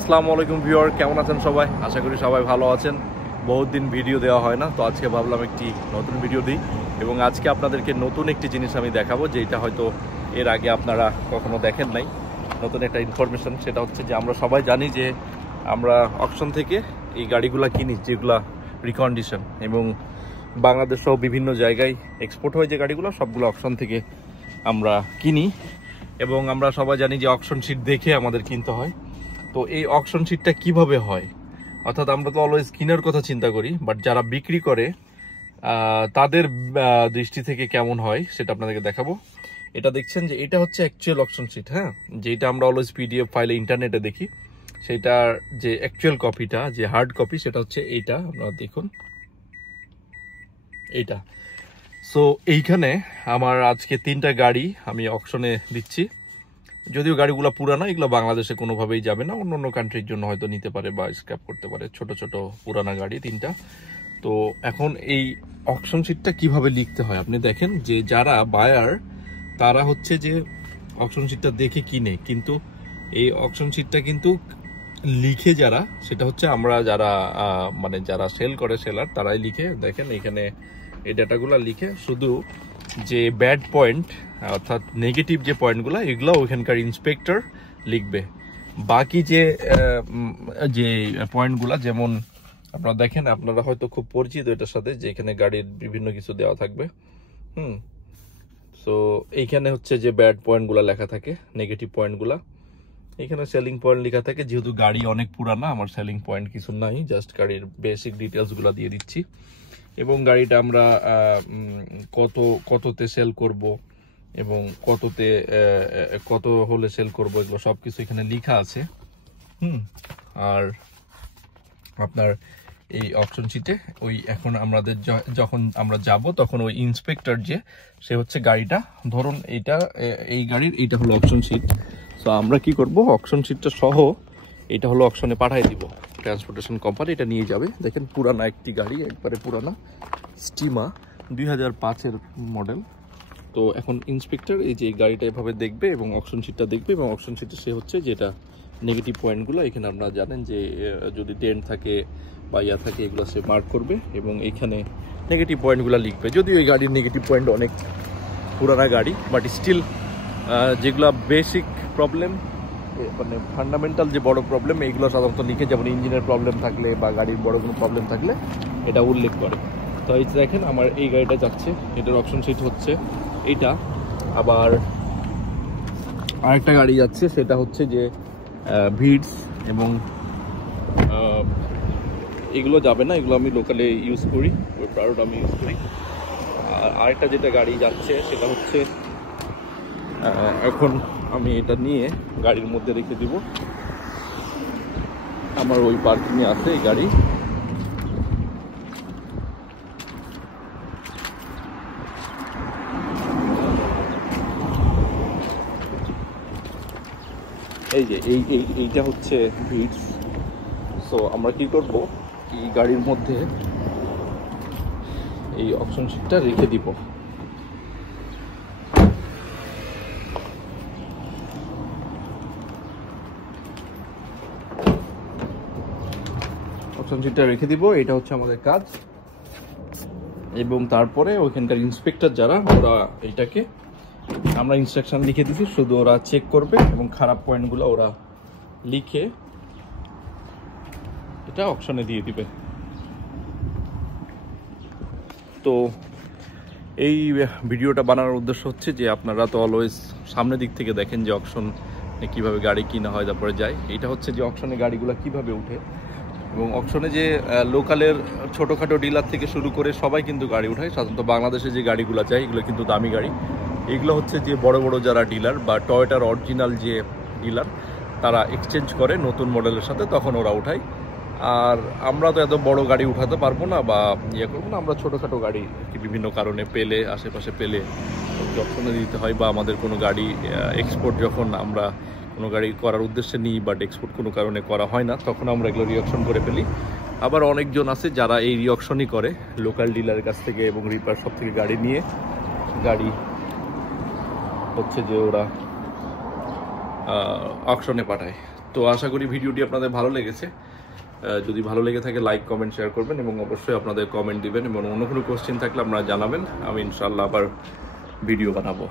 আসসালামু আলাইকুম ভিউয়ার, কেমন আছেন সবাই? আশা করি সবাই ভালো আছেন। বহুত দিন ভিডিও দেওয়া হয় না, তো আজকে ভাবলাম একটি নতুন ভিডিও দিই এবং আজকে আপনাদেরকে নতুন একটি জিনিস আমি দেখাবো, যেটা হয়তো এর আগে আপনারা কখনো দেখেন নাই। নতুন একটা ইনফরমেশন, সেটা হচ্ছে যে আমরা সবাই জানি যে আমরা অকশন থেকে এই গাড়িগুলো কিনি, যেগুলা রিকন্ডিশন, এবং বাংলাদেশ সহ বিভিন্ন জায়গায় এক্সপোর্ট হয় যে গাড়িগুলো, সবগুলো অকশন থেকে আমরা কিনি। এবং আমরা সবাই জানি যে অকশন শিট দেখে আমাদের কিনতে হয়। তো এই অকশন শিটটা কিভাবে হয়, অর্থাৎ আমরা তো অলওয়েজ কেনার কথা চিন্তা করি, বাট যারা বিক্রি করে তাদের দৃষ্টি থেকে কেমন হয় সেটা আপনাদেরকে দেখাবো। এটা দেখছেন যে এটা হচ্ছে অ্যাকচুয়াল অকশন শিট, হ্যাঁ, যেটা আমরা অলওয়েজ পিডিএফ ফাইলে ইন্টারনেটে দেখি। সেটার যে অ্যাকচুয়াল কপিটা, যে হার্ড কপি, সেটা হচ্ছে এইটা। আপনারা দেখুন এইটা। সো এইখানে আমার আজকে 3টা গাড়ি আমি অকশনে দিচ্ছি। যদিও গাড়িগুলো পুরানা, এগুলো বাংলাদেশে কোনোভাবেই যাবে না, অন্য অন্য কান্ট্রির জন্য হয়তো নিতে পারে বা স্ক্র্যাপ করতে পারে। ছোট ছোট পুরানা গাড়ি 3টা। তো এখন এই অকশন শিটটা কিভাবে লিখতে হয় আপনি দেখেন, যে যারা বায়ার তারা হচ্ছে যে অকশন শিটটা দেখে কিনে, কিন্তু এই অকশন শিটটা কিন্তু লিখে যারা, সেটা হচ্ছে আমরা যারা মানে যারা সেল করে, সেলার, তারাই লিখে। দেখেন এখানে এই ডাটাগুলো লিখে, শুধু যে ব্যাড পয়েন্ট অর্থাৎ নেগেটিভ যে পয়েন্টগুলো, এগুলো ওইখানকার ইন্সপেক্টর লিখবে। বাকি যে যে পয়েন্টগুলো, যেমন আপনারা দেখেন, আপনারা হয়তো খুব পরিচিত এটার সাথে, যে এখানে গাড়ির বিভিন্ন কিছু দেওয়া থাকবে। সো এইখানে হচ্ছে যে ব্যাড পয়েন্টগুলো লেখা থাকে, নেগেটিভ পয়েন্টগুলো। এখানে সেলিং পয়েন্ট লেখা থাকে। যেহেতু গাড়ি অনেক পুরানা, আমার সেলিং পয়েন্ট কিছু নাই, জাস্ট গাড়ির বেসিক ডিটেলসগুলো দিয়ে দিচ্ছি। এবং গাড়িটা আমরা কততে সেল করব এবং কত হলে সেল করব, এগুলো সবকিছু এখানে লেখা আছে। আর আপনার এই অকশন শিটে ওই এখন আমাদের যখন আমরা যাব, তখন ওই ইন্সপেক্টর যে, সে হচ্ছে গাড়িটা, ধরুন এই গাড়ির এইটা হলো অকশন শিট। তো আমরা কি করব, অকশন শিটটা সহ এটা হলো অকশনে পাঠিয়ে দিব। ট্রান্সপোর্টেশন কোম্পানি এটা নিয়ে যাবে। দেখেন পুরানা একটি গাড়ি, একবারে পুরানা স্টিমা, 2005-এর মডেল। তো এখন ইন্সপেক্টর এই যে গাড়িটা এভাবে দেখবে এবং অকশন শিটটা দেখবে, এবং অকশন শিটে সে হচ্ছে যেটা নেগেটিভ পয়েন্টগুলো, এখানে আপনারা জানেন যে যদি ডেন্ট থাকে বা ইয়া থাকে, এগুলো সে মার্ক করবে এবং এখানে নেগেটিভ পয়েন্টগুলো লিখবে। যদিও এই গাড়ির নেগেটিভ পয়েন্ট অনেক পুরানা গাড়ি, বাট স্টিল যেগুলো বেসিক প্রবলেম, মানে ফান্ডামেন্টাল যে বড় প্রবলেম, এইগুলো সাধারণত লিখে, যেমন ইঞ্জিনের প্রবলেম থাকলে বা গাড়ির বড় কোনো প্রবলেম থাকলে এটা উল্লেখ করে। তো এই দেখেন আমার এই গাড়িটা যাচ্ছে, এটার অপশন শিট হচ্ছে এইটা। আবার আরেকটা গাড়ি যাচ্ছে, সেটা হচ্ছে যে ভিডস, এবং এগুলো যাবে না, এগুলো আমি লোকালে ইউজ করি, ওই প্রাউড আমি ইউজ করি। আর আরেকটা যেটা গাড়ি যাচ্ছে, সেটা হচ্ছে এখন আমি এটা নিয়ে গাড়ির মধ্যে রেখে দিব। আমার ওই পার্কিংয়ে আছে এই গাড়ি। এই যে এইটা হচ্ছে ভিডস। সো আমরা কি করব, এই গাড়ির মধ্যে এই অপশন শিটটা রেখে দিব। অপশন শিটটা রেখে দিব, এটা হচ্ছে আমাদের কাজ। এবং তারপরে ওইখানকার ইন্সপেক্টর যারা, ওরা এইটাকে, আমরা ইনস্ট্রাকশন লিখে দিছি, শুধু ওরা চেক করবে এবং খারাপ পয়েন্টগুলো ওরা লিখে এটা অকশনে দিয়ে দিবে। তো এই ভিডিওটা বানানোর উদ্দেশ্য হচ্ছে যে আপনারা তো অলওয়েজ সামনের দিক থেকে দেখেন যে অকশন কিভাবে গাড়ি কিনা হয়, তারপরে যায়। এটা হচ্ছে যে অকশনে গাড়িগুলো কিভাবে উঠে, এবং অকশনে যে লোকালের ছোটোখাটো ডিলার থেকে শুরু করে সবাই কিন্তু গাড়ি উঠায়। সাধারণত বাংলাদেশে যে গাড়িগুলো যায়, এগুলো কিন্তু দামি গাড়ি। এগুলো হচ্ছে যে বড় বড় যারা ডিলার বা টয়োটার অরিজিনাল যে ডিলার, তারা এক্সচেঞ্জ করে নতুন মডেলের সাথে, তখন ওরা উঠায়। আর আমরা তো এত বড় গাড়ি উঠাতে পারবো না বা ইয়ে করবো না, আমরা ছোটোখাটো গাড়ি বিভিন্ন কারণে পেলে, আশেপাশে পেলে অকশনে দিতে হয়, বা আমাদের কোনো গাড়ি এক্সপোর্ট যখন আমরা কোনো গাড়ি করার উদ্দেশ্যে নিই, বাট এক্সপোর্ট কোনো কারণে করা হয় না, তখন আমরা এগুলো রিঅকশন করে ফেলি। আবার অনেকজন আছে যারা এই রিঅকশনই করে লোকাল ডিলারের কাছ থেকে, এবং রিপার সব থেকে গাড়ি নিয়ে, গাড়ি হচ্ছে যে ওরা অকশনে পাঠায়। তো আশা করি ভিডিওটি আপনাদের ভালো লেগেছে। যদি ভালো লেগে থাকে লাইক কমেন্ট শেয়ার করবেন এবং অবশ্যই আপনাদের কমেন্ট দিবেন এবং অন্য কোনো কোশ্চেন থাকলে আপনারা জানাবেন। আমি ইনশাআল্লাহ আবার ভিডিও বানাবো।